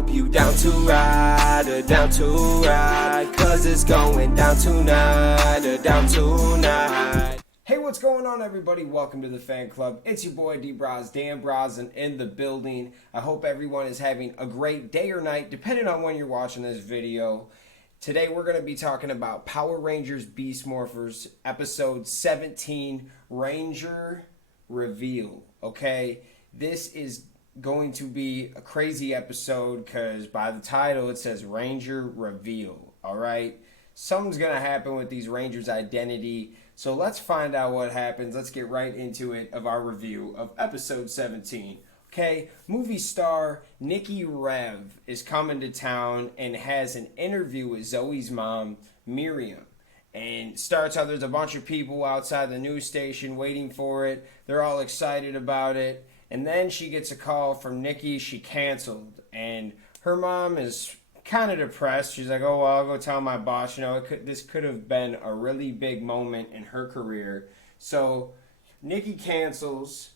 hope you down to ride or down to ride, cause it's going down tonight or down tonight. Hey, what's going on, everybody? Welcome to the fan club. It's your boy D-Braz, Dan Brazen in the building. I hope everyone is having a great day or night, depending on when you're watching this video. Today we're going to be talking about Power Rangers Beast Morphers episode 17, Ranger Reveal. Okay, this is going to be a crazy episode because by the title it says Ranger Reveal. Alright, something's going to happen with these Rangers' identity. So let's find out what happens. Let's get right into it of our review of episode 17. Okay, movie star Nikki Rev is coming to town and has an interview with Zoe's mom, Miriam. And starts out, there's a bunch of people outside the news station waiting for it. They're all excited about it. And then she gets a call from Nikki. She canceled. And her mom is kind of depressed. She's like, oh, well, I'll go tell my boss. You know, this could have been a really big moment in her career. So Nikki cancels.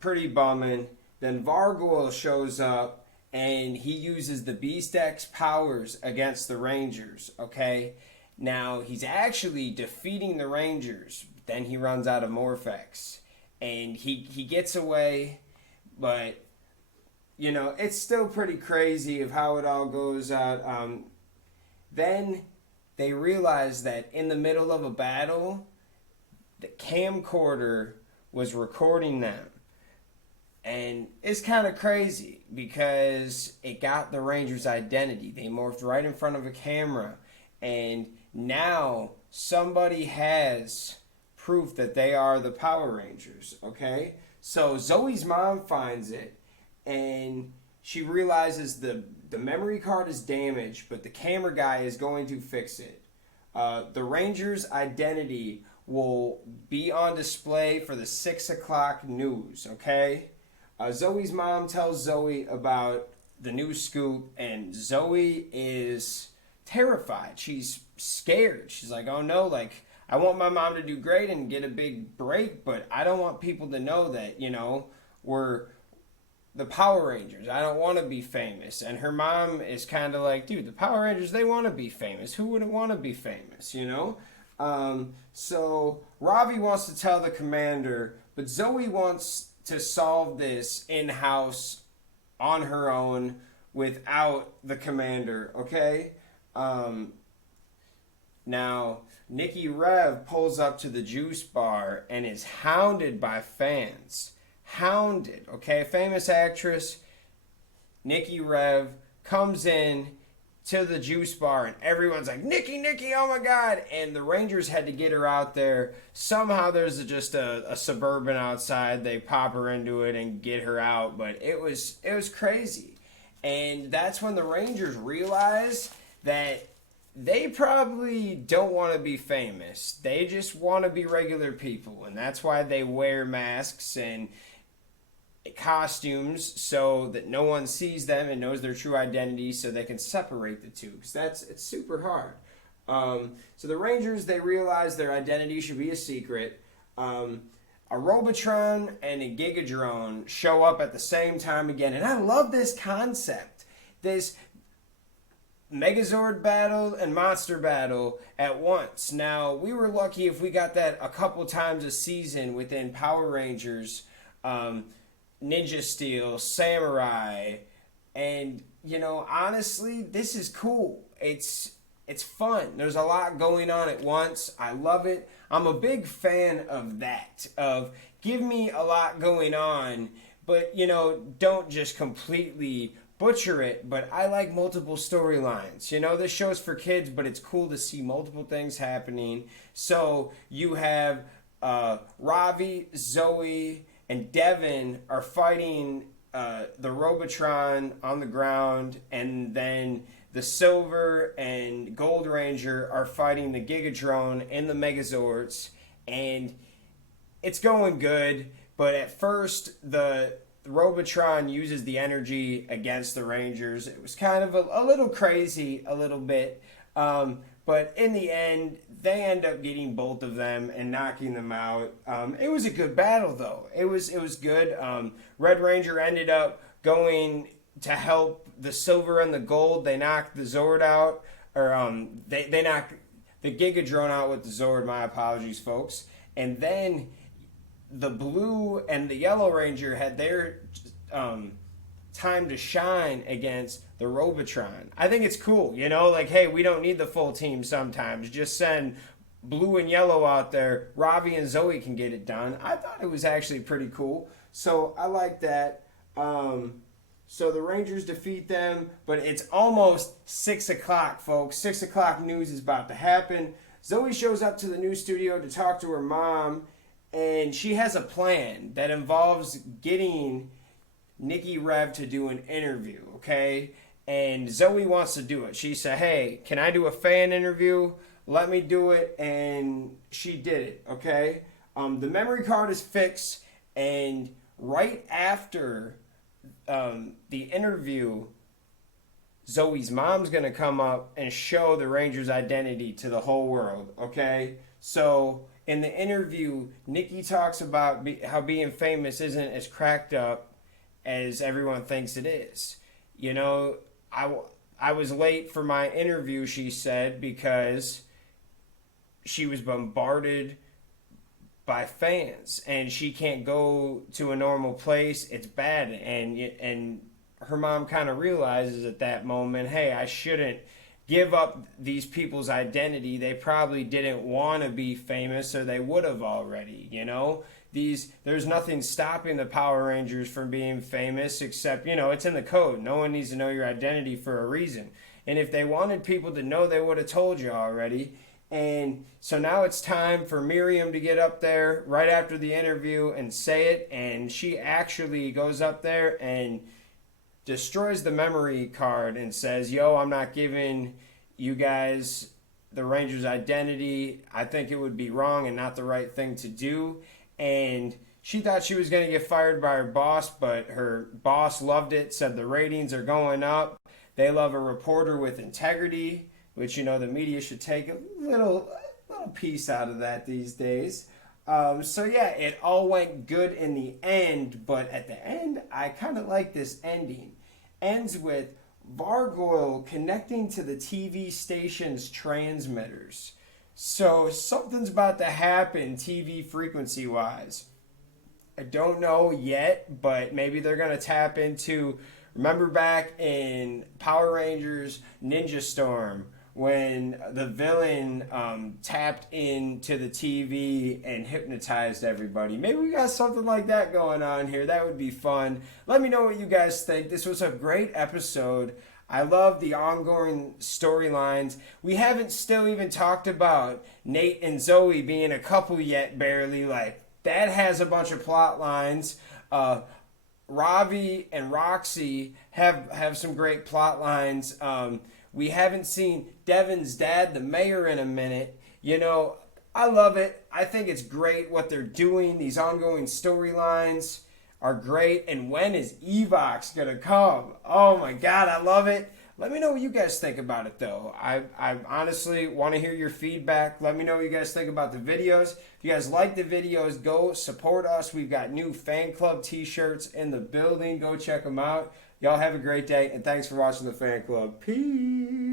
Pretty bumming. Then Vargoyle shows up and he uses the Beast X powers against the Rangers. Okay, now he's actually defeating the Rangers. Then he runs out of Morphex and he gets away, but you know, it's still pretty crazy of how it all goes out. Then they realize that in the middle of a battle, the camcorder was recording them. And it's kind of crazy because it got the Rangers' identity. They morphed right in front of a camera. And now somebody has proof that they are the Power Rangers, okay? So Zoe's mom finds it. And she realizes the memory card is damaged, but the camera guy is going to fix it. The Rangers' identity will be on display for the 6 o'clock news, okay? Zoe's mom tells Zoe about the new scoop, and Zoe is terrified. She's scared. She's like, oh no, like, I want my mom to do great and get a big break, but I don't want people to know that, you know, we're the Power Rangers. I don't want to be famous. And her mom is kind of like, dude, the Power Rangers, they want to be famous. Who wouldn't want to be famous, you know? So Ravi wants to tell the commander, but Zoe wants to solve this in-house on her own without the commander, okay? Now, Nikki Rev pulls up to the juice bar and is hounded by fans. Hounded, okay? Famous actress Nikki Rev comes in to the juice bar and everyone's like, Nikki, oh my God. And the Rangers had to get her out there. Somehow there's just a Suburban outside. They pop her into it and get her out. But it was crazy. And that's when the Rangers realize that they probably don't want to be famous. They just want to be regular people. And that's why they wear masks and costumes so that no one sees them and knows their true identity, so they can separate the two, because it's super hard. So the Rangers, they realize their identity should be a secret. A Robotron and a Gigadrone show up at the same time again, and I love this concept, this Megazord battle and Monster battle at once. Now, we were lucky if we got that a couple times a season within Power Rangers, Ninja Steel, Samurai, and, you know, honestly, this is cool. It's fun. There's a lot going on at once. I love it. I'm a big fan of that, of give me a lot going on, but, you know, don't just completely butcher it, but I like multiple storylines. You know, this show's for kids, but it's cool to see multiple things happening. So you have Ravi, Zoe, and Devin are fighting the Robotron on the ground, and then the Silver and Gold Ranger are fighting the Gigadrone and the Megazords, and it's going good, but at first the Robotron uses the energy against the Rangers. It was kind of a little crazy, a little bit, but in the end, they end up getting both of them and knocking them out. It was a good battle, though. It was good. Red Ranger ended up going to help the silver and the gold. They knock the Zord out, or they knock the Gigadrone out with the Zord. My apologies, folks. And then the blue and the yellow Ranger had their time to shine against the Robotron. I think it's cool, you know, like, hey, we don't need the full team sometimes. Just send blue and yellow out there. Ravi and Zoe can get it done. I thought it was actually pretty cool. So I like that. So the Rangers defeat them, but it's almost 6 o'clock, folks. 6 o'clock news is about to happen. Zoe shows up to the news studio to talk to her mom, and she has a plan that involves getting Nikki Rev to do an interview, okay? And Zoe wants to do it. She said, hey, can I do a fan interview? Let me do it. And she did it, okay? The memory card is fixed, and right after the interview, Zoe's mom's going to come up and show the Rangers' identity to the whole world, okay? So in the interview, Nikki talks about how being famous isn't as cracked up as everyone thinks it is. You know, I was late for my interview, she said, because she was bombarded by fans and she can't go to a normal place. It's bad. And her mom kind of realizes at that moment, hey, I shouldn't give up these people's identity. They probably didn't want to be famous, or they would have already, you know? There's nothing stopping the Power Rangers from being famous except, you know, it's in the code. No one needs to know your identity for a reason. And if they wanted people to know, they would have told you already. And so now it's time for Miriam to get up there right after the interview and say it. And she actually goes up there and destroys the memory card and says, yo, I'm not giving you guys the Rangers' identity. I think it would be wrong and not the right thing to do. And she thought she was going to get fired by her boss, but her boss loved it, said the ratings are going up. They love a reporter with integrity, which, you know, the media should take a little piece out of that these days. So, yeah, it all went good in the end, but at the end, I kind of like this ending. Ends with Vargoyle connecting to the TV station's transmitters. So something's about to happen TV frequency-wise. I don't know yet, but maybe they're going to tap into... Remember back in Power Rangers Ninja Storm when the villain tapped into the TV and hypnotized everybody? Maybe we got something like that going on here. That would be fun. Let me know what you guys think. This was a great episode. I love the ongoing storylines. We haven't still even talked about Nate and Zoe being a couple yet, barely. Like, that has a bunch of plot lines. Ravi and Roxy have some great plot lines. We haven't seen Devin's dad, the mayor, in a minute. You know, I love it. I think it's great what they're doing. These ongoing storylines are great. And when is Evox going to come? Oh my God, I love it. Let me know what you guys think about it, though. I honestly want to hear your feedback. Let me know what you guys think about the videos. If you guys like the videos, go support us. We've got new fan club t-shirts in the building. Go check them out. Y'all have a great day, and thanks for watching the fan club. Peace.